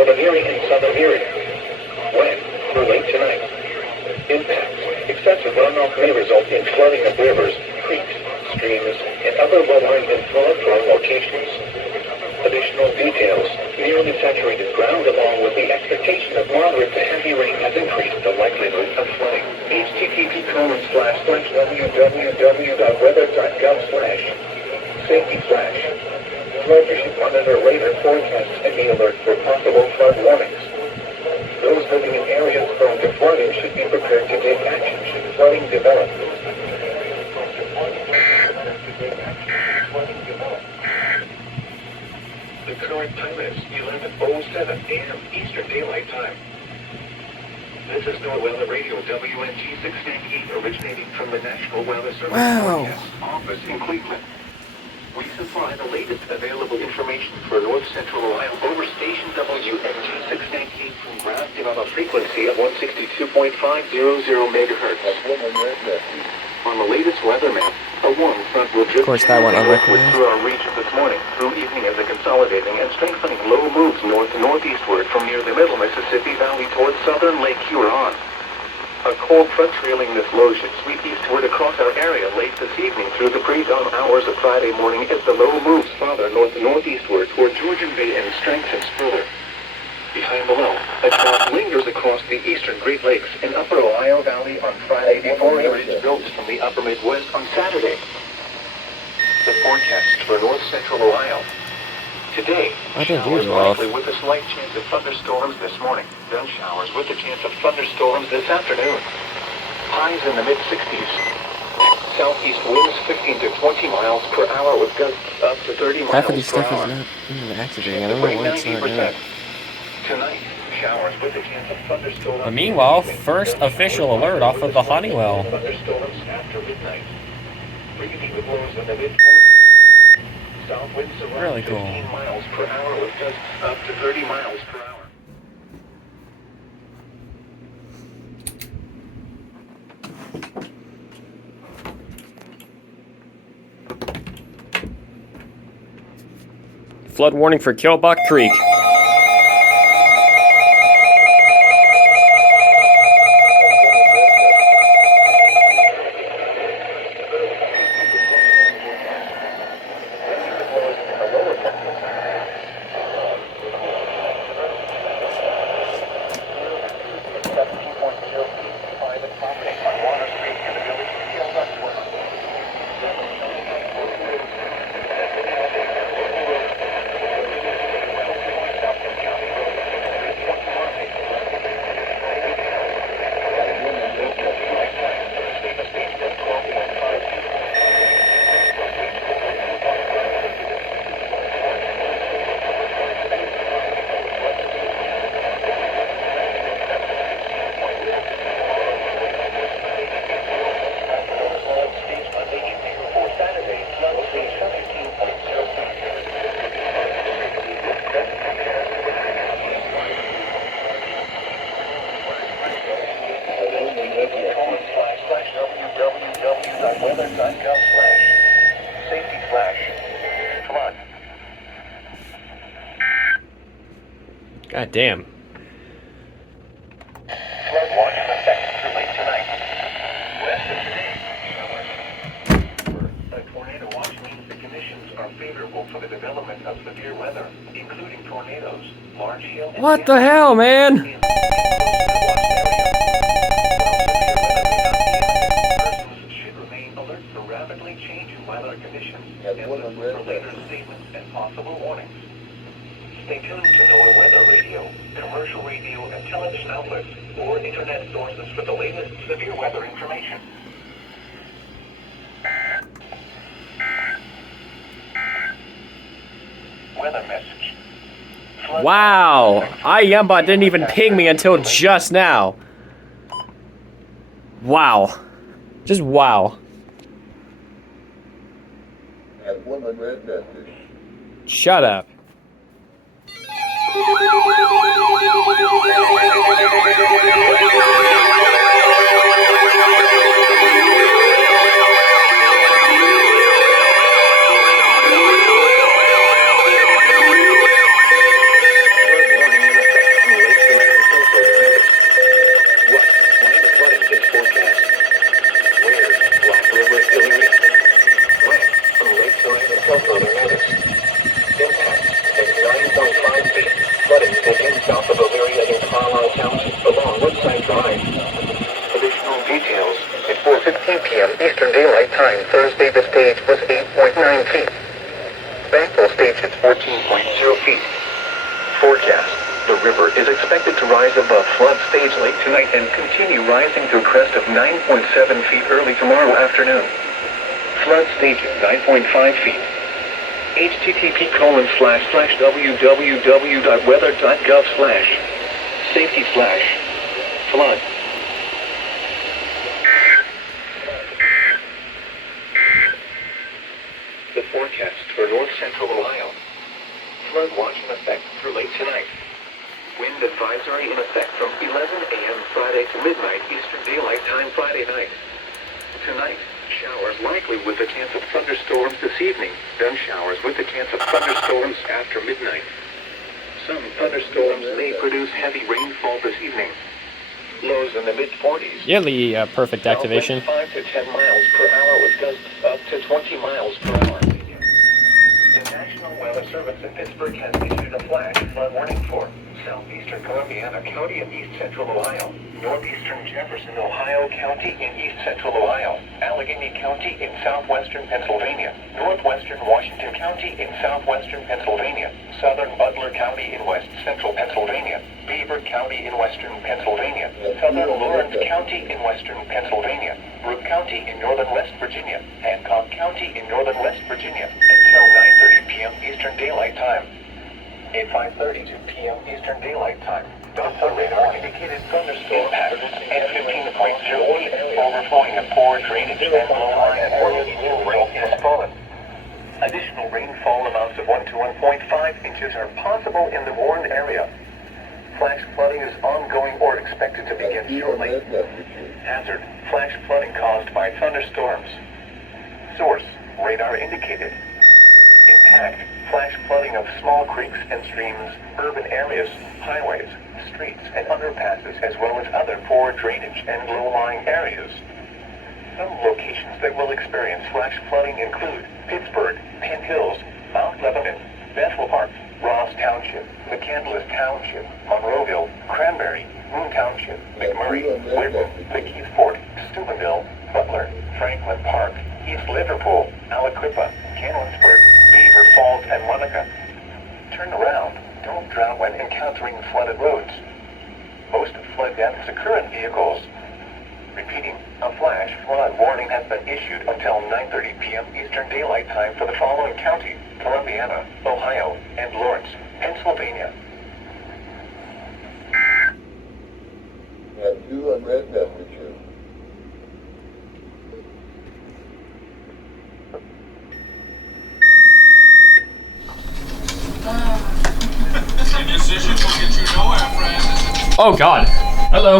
northern Erie and southern Erie. When? Through late tonight. Impacts. Excessive runoff may result in flooding of rivers, creeks, streams, and other low-lying and flood-prone locations. Additional details. Nearly saturated ground along with the expectation of moderate to heavy rain has increased the likelihood of flooding. http://www.weather.gov/safety/. Flooders should monitor radar forecasts and be alert for possible flood warnings. Those living in areas prone to flooding should be prepared to take action should flooding develop. The current time is 11:07 a.m. Eastern Daylight Time. This is NOAA Radio WNG 698 originating from the National Weather Service Forecast Office in Cleveland. We supply the latest available information for North Central Ohio over station WNG 698 from ground on a frequency of 162.500 megahertz. On the latest weather map, a warm front will drift through our region this morning, through evening as a consolidating and strengthening low moves north and northeastward from near the middle Mississippi Valley towards southern Lake Huron. A cold front trailing this low should sweep eastward across our area late this evening through the pre-dawn hours of Friday morning as the low moves farther north and northeastward toward Georgian Bay and strengthens further. Behind the low, a trough lingers across the eastern Great Lakes and upper Ohio Valley on Friday before a ridge builds from the upper Midwest on Saturday. The forecast for north central Ohio. Today, showers likely with a slight chance of thunderstorms this morning. Then showers with a chance of thunderstorms this afternoon. Highs in the mid-60s. Southeast winds 15 to 20 miles per hour with gusts up to 30 miles per hour. Half of these stuff is not activating. I don't know why it's not doing. Tonight, showers with a chance of thunderstorms. But meanwhile, first official alert off of the Honeywell. Thunderstorms after midnight. Breezy with lows in the mid-40s. South winds around Really cool. 15 miles per hour with gusts up to 30 miles per hour. Flood warning for Killbuck Creek. Come on. God damn. Flood watch in effect through late tonight. West of today, a tornado watch means the conditions are favorable for the development of severe weather, including tornadoes, large hail, and What the hell, man? Later statements and possible warnings. Stay tuned to NOAA Weather Radio, commercial radio and television outlets, or internet sources for the latest severe weather information. Weather message. Wow. iYamba didn't even ping me until just now. Wow. Just wow. Shut up. south of Elyria in Carlisle Township along Woodside Drive. Additional details. At 4:15 p.m. Eastern Daylight Time, Thursday, the stage was 8.9 feet. Backfill stage is 14.0 feet. Forecast. The river is expected to rise above flood stage late tonight and continue rising to a crest of 9.7 feet early tomorrow afternoon. Flood stage is 9.5 feet. http://www.weather.gov/safety/flood. The forecast for north central Ohio. Flood watch in effect through late tonight. Wind advisory in effect from 11 a.m. Friday to midnight Eastern Daylight Time Friday night. Tonight, showers likely with a chance of thunderstorms this evening, then showers with a chance of thunderstorms after midnight. Some thunderstorms may produce heavy rainfall this evening. Lows in the mid-40s. Nearly perfect activation. 5 to 10 miles per hour with gusts up to 20 miles per hour. The National Weather Service in Pittsburgh has issued a flash flood warning for southeastern Columbiana County in east central Ohio, northeastern Jefferson, Ohio County in east central Ohio, Allegheny County in southwestern Pennsylvania, northwestern Washington County in southwestern Pennsylvania, southern Butler County in west central Pennsylvania, Beaver County in western Pennsylvania, southern Lawrence County in western Pennsylvania, Brooke County in northern West Virginia, Hancock County in northern West Virginia, until 9:30 p.m. Eastern Daylight Time. At 5:32 p.m. Eastern Daylight Time, Doppler radar indicated thunderstorm patterns at 15.0 feet, overflowing of poor drainage and low-lying areas. Rain is fallen. Additional rainfall amounts of 1 to 1.5 inches are possible in the warned area. Flash flooding is ongoing or expected to begin shortly. Hazard: flash flooding caused by thunderstorms. Source: radar indicated. Impact: flash flooding of small creeks and streams, urban areas, highways, streets, and underpasses, as well as other poor drainage and low-lying areas. Some locations that will experience flash flooding include Pittsburgh, Penn Hills, Mount Lebanon, Bethel Park, Ross Township, McCandless Township, Monroeville, Cranberry, Moon Township, McMurray, Whitman, McKeithport, Steubenville, Butler, Franklin Park, East Liverpool, Aliquippa, Cannonsburg, Beaver Falls, and Monica. Turn around. Don't drown when encountering flooded roads. Most flood deaths occur in vehicles. Repeating, a flash flood warning has been issued until 9:30 p.m. Eastern Daylight Time for the following counties: Columbiana, Ohio, and Lawrence, Pennsylvania. Have you unread messages? Indecision will get you nowhere, friend. Oh God. Hello.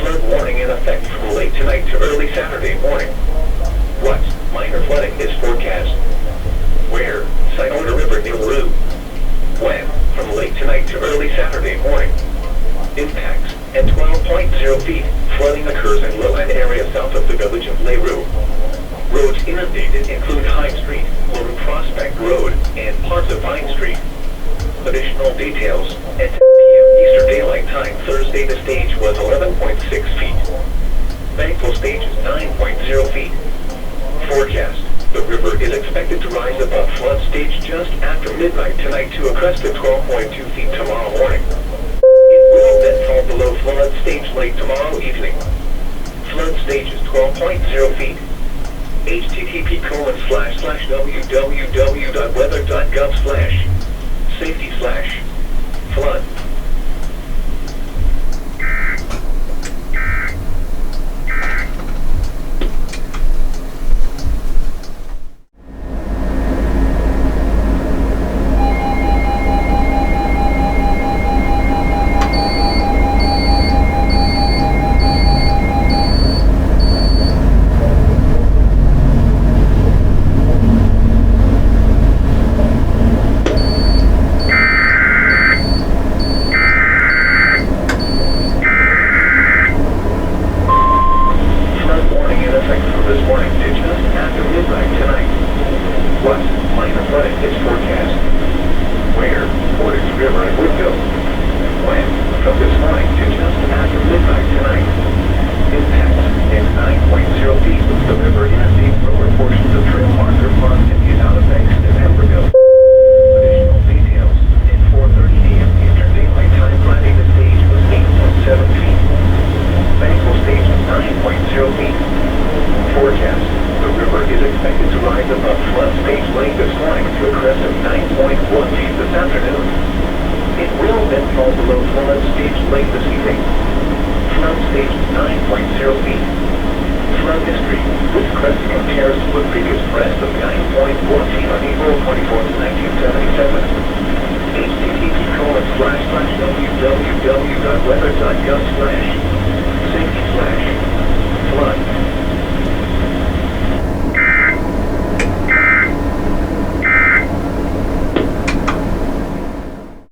Flood warning in effect from late tonight to early Saturday morning. What minor flooding is forecast? Where? Scioto River near LaRue. When? From late tonight to early Saturday morning. Impacts: at 12.0 feet, flooding occurs in lowland areas south of the village of LaRue. Roads inundated include High Street, LaRue Prospect Road, and parts of Vine Street. Additional details: at 10 p.m. Eastern Daylight Time Thursday, the stage was 11.6 feet. Bankfull stage is 9.0 feet. Forecast: the river is expected to rise above flood stage just after midnight tonight to a crest of 12.2 feet tomorrow morning. It will then fall below flood stage late tomorrow evening. Flood stage is 12.0 feet. http://www.weather.gov/safety/flood. late this evening. Flood stage 9.0 feet. Flood history. This crest compares with previous crest of 9.1 feet on April 24th, 1977. http://www.weather.gov/